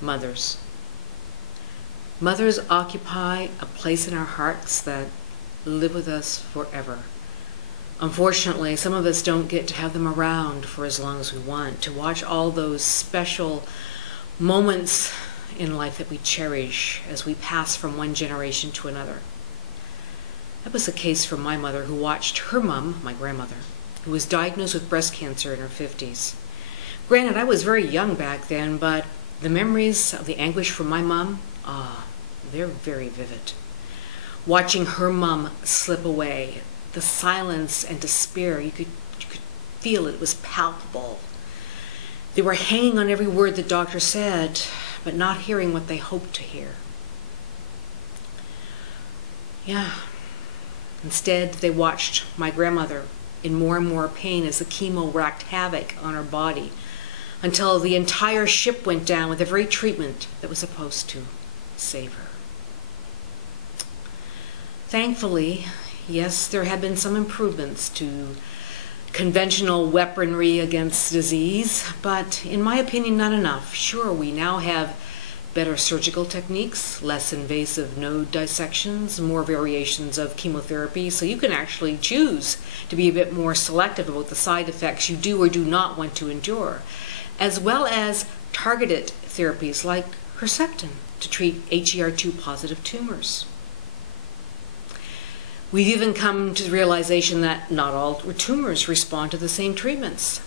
Mothers. Mothers occupy a place in our hearts that live with us forever. Unfortunately, some of us don't get to have them around for as long as we want, to watch all those special moments in life that we cherish as we pass from one generation to another. That was the case for my mother, who watched her mom, my grandmother, who was diagnosed with breast cancer in her 50s. Granted, I was very young back then, but the memories of the anguish from my mom, they're very vivid. Watching her mom slip away, the silence and despair, you could feel it. It was palpable. They were hanging on every word the doctor said, but not hearing what they hoped to hear. Yeah. Instead, they watched my grandmother in more and more pain as the chemo wreaked havoc on her body, until the entire ship went down with the very treatment that was supposed to save her. Thankfully, yes, there have been some improvements to conventional weaponry against disease, but in my opinion, not enough. Sure, we now have better surgical techniques, less invasive node dissections, more variations of chemotherapy, so you can actually choose to be a bit more selective about the side effects you do or do not want to endure, as well as targeted therapies like Herceptin to treat HER2 positive tumors. We've even come to the realization that not all tumors respond to the same treatments,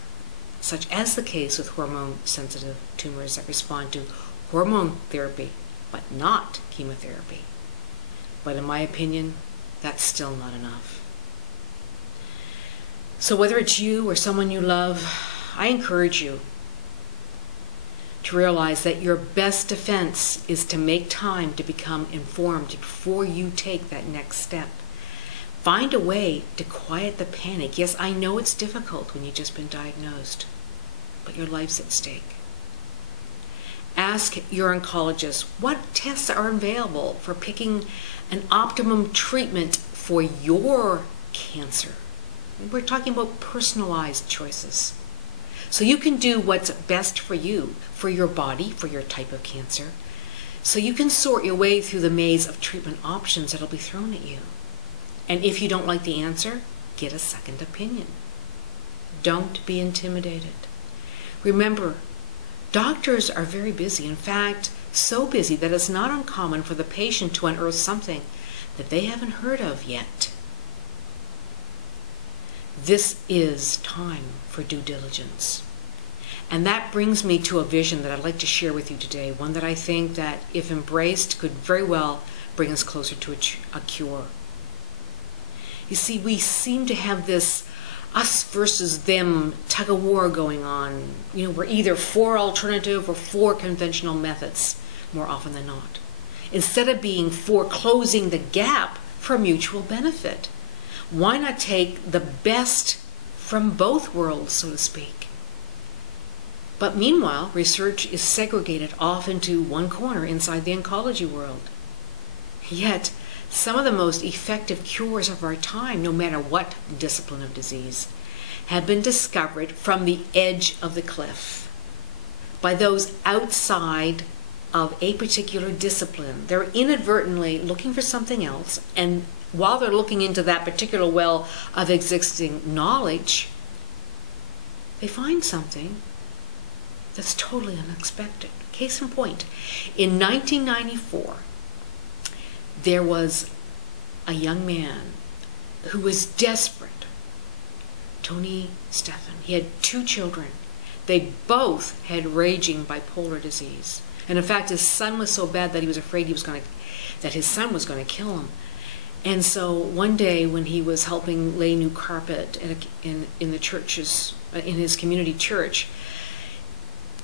such as the case with hormone-sensitive tumors that respond to hormone therapy, but not chemotherapy. But in my opinion, that's still not enough. So whether it's you or someone you love, I encourage you to realize that your best defense is to make time to become informed before you take that next step. Find a way to quiet the panic. Yes, I know it's difficult when you've just been diagnosed, but your life's at stake. Ask your oncologist what tests are available for picking an optimum treatment for your cancer. We're talking about personalized choices. So you can do what's best for you, for your body, for your type of cancer. So you can sort your way through the maze of treatment options that'll be thrown at you. And if you don't like the answer, get a second opinion. Don't be intimidated. Remember, doctors are very busy. In fact, so busy that it's not uncommon for the patient to unearth something that they haven't heard of yet. This is time for due diligence. And that brings me to a vision that I'd like to share with you today, one that I think that, if embraced, could very well bring us closer to a cure. You see, we seem to have this us versus them tug-of-war going on. You know, we're either for alternative or for conventional methods, more often than not, instead of being for closing the gap for mutual benefit. Why not take the best from both worlds, so to speak? But meanwhile, research is segregated off into one corner inside the oncology world. Yet, some of the most effective cures of our time, no matter what discipline of disease, have been discovered from the edge of the cliff by those outside of a particular discipline. They're inadvertently looking for something else, and while they're looking into that particular well of existing knowledge, they find something that's totally unexpected. Case in point, in 1994, there was a young man who was desperate, Tony Stephan. He had 2 children. They both had raging bipolar disease. And in fact, his son was so bad that he was afraid that his son was going to kill him. And so one day when he was helping lay new carpet in the churches, in his community church,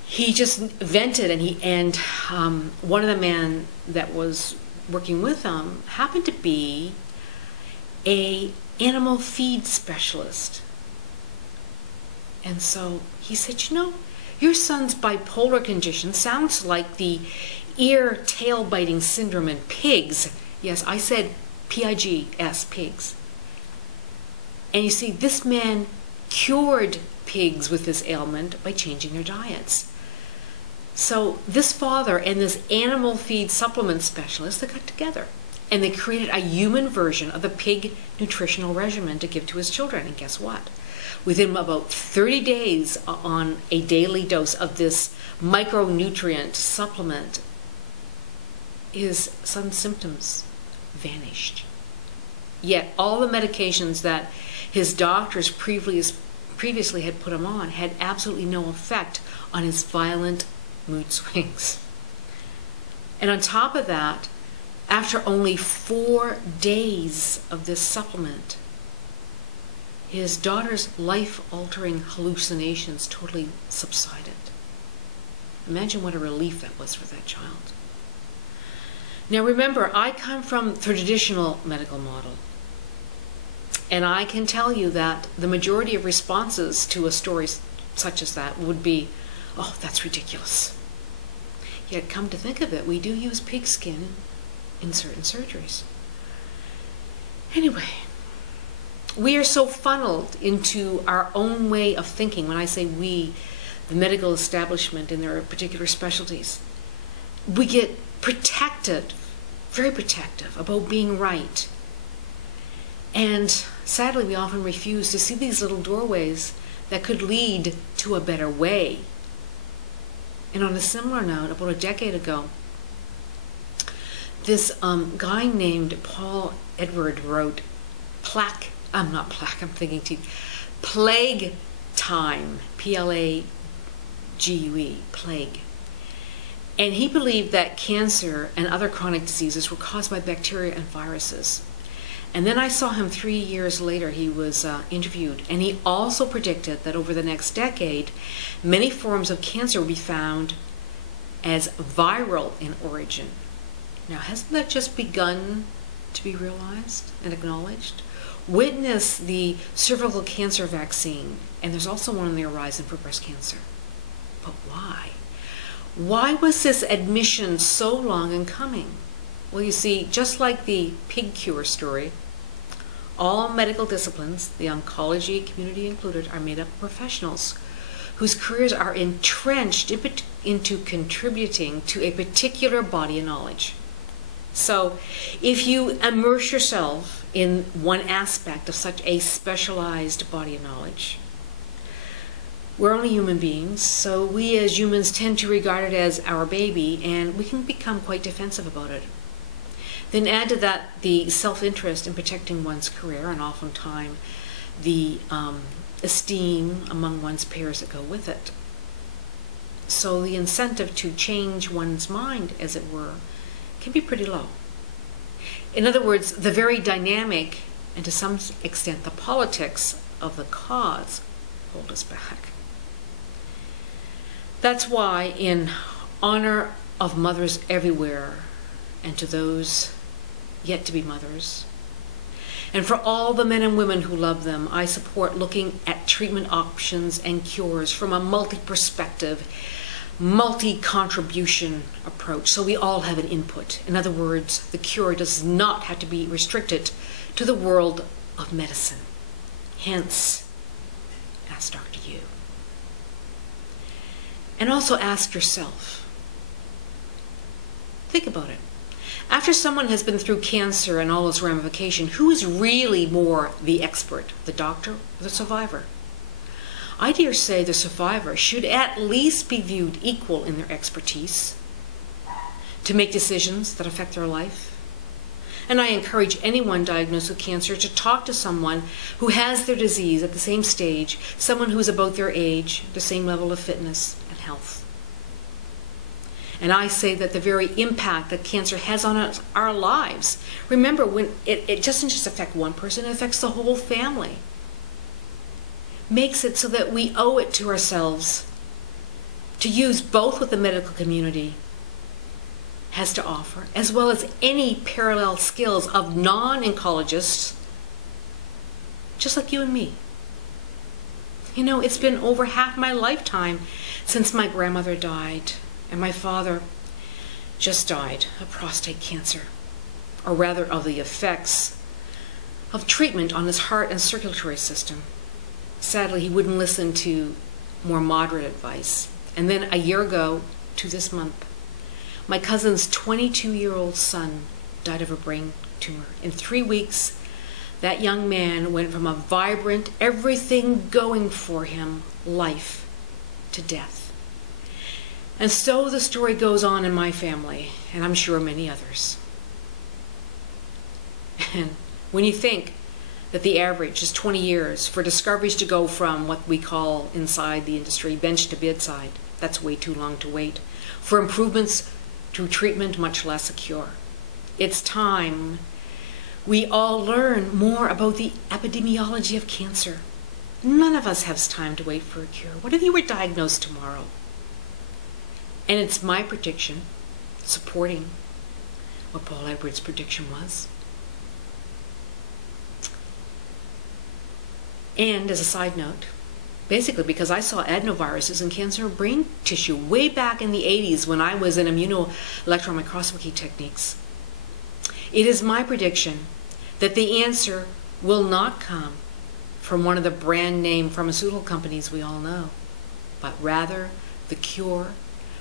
he just vented, and one of the men that was working with him happened to be an animal feed specialist. And so he said, you know, your son's bipolar condition sounds like the ear tail biting syndrome in pigs. Yes, I said P-I-G-S, pigs. And you see, this man cured pigs with this ailment by changing their diets. So this father and this animal feed supplement specialist, they got together and they created a human version of the pig nutritional regimen to give to his children. And guess what? Within about 30 days on a daily dose of this micronutrient supplement, his son's symptoms vanished. Yet all the medications that his doctors previously had put him on had absolutely no effect on his violent mood swings. And on top of that, after only 4 days of this supplement, his daughter's life-altering hallucinations totally subsided. Imagine what a relief that was for that child. Now remember, I come from the traditional medical model. And I can tell you that the majority of responses to a story such as that would be, oh, that's ridiculous. Yet come to think of it, we do use pig skin in certain surgeries. Anyway, we are so funneled into our own way of thinking. When I say we, the medical establishment in their particular specialties, we get protected, very protective about being right. And sadly, we often refuse to see these little doorways that could lead to a better way. And on a similar note, about a decade ago, this guy named Paul Edward wrote Plague Time, P-L-A-G-U-E, plague. And he believed that cancer and other chronic diseases were caused by bacteria and viruses. And then I saw him 3 years later. He was interviewed, and he also predicted that over the next decade, many forms of cancer would be found as viral in origin. Now, hasn't that just begun to be realized and acknowledged? Witness the cervical cancer vaccine, and there's also one on the horizon for breast cancer. But why? Why was this admission so long in coming? Well, you see, just like the pig cure story, all medical disciplines, the oncology community included, are made up of professionals whose careers are entrenched into contributing to a particular body of knowledge. So if you immerse yourself in one aspect of such a specialized body of knowledge, we're only human beings, so we as humans tend to regard it as our baby, and we can become quite defensive about it. Then add to that the self-interest in protecting one's career, and oftentimes the esteem among one's peers that go with it. So the incentive to change one's mind, as it were, can be pretty low. In other words, the very dynamic, and to some extent the politics of the cause, hold us back. That's why, in honor of mothers everywhere, and to those yet to be mothers, and for all the men and women who love them, I support looking at treatment options and cures from a multi-perspective, multi-contribution approach, so we all have an input. In other words, the cure does not have to be restricted to the world of medicine. Hence, ask Dr. You. And also ask yourself, think about it. After someone has been through cancer and all its ramifications, who is really more the expert, the doctor or the survivor? I dare say the survivor should at least be viewed equal in their expertise to make decisions that affect their life. And I encourage anyone diagnosed with cancer to talk to someone who has their disease at the same stage, someone who is about their age, the same level of fitness and health. And I say that the very impact that cancer has on our lives, remember, when it doesn't just affect one person, it affects the whole family. Makes it so that we owe it to ourselves to use both what the medical community has to offer, as well as any parallel skills of non-oncologists, just like you and me. You know, it's been over half my lifetime since my grandmother died, and my father just died of prostate cancer, or rather of the effects of treatment on his heart and circulatory system. Sadly, he wouldn't listen to more moderate advice. And then a year ago, to this month, my cousin's 22-year-old son died of a brain tumor. In 3 weeks, that young man went from a vibrant, everything going for him life to death. And so the story goes on in my family, and I'm sure many others. And when you think that the average is 20 years for discoveries to go from what we call inside the industry bench to bedside, that's way too long to wait. For improvements to treatment, much less a cure. It's time we all learn more about the epidemiology of cancer. None of us has time to wait for a cure. What if you were diagnosed tomorrow? And it's my prediction, supporting what Paul Edwards' prediction was. And as a side note, basically because I saw adenoviruses in cancer of brain tissue way back in the 80s when I was in immunoelectron microscopy techniques. It is my prediction that the answer will not come from one of the brand name pharmaceutical companies we all know, but rather the cure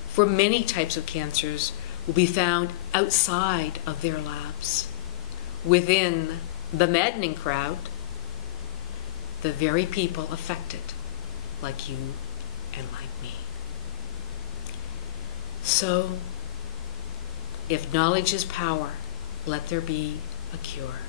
for many types of cancers will be found outside of their labs, within the maddening crowd, the very people affected, like you and like me. So, if knowledge is power, let there be a cure.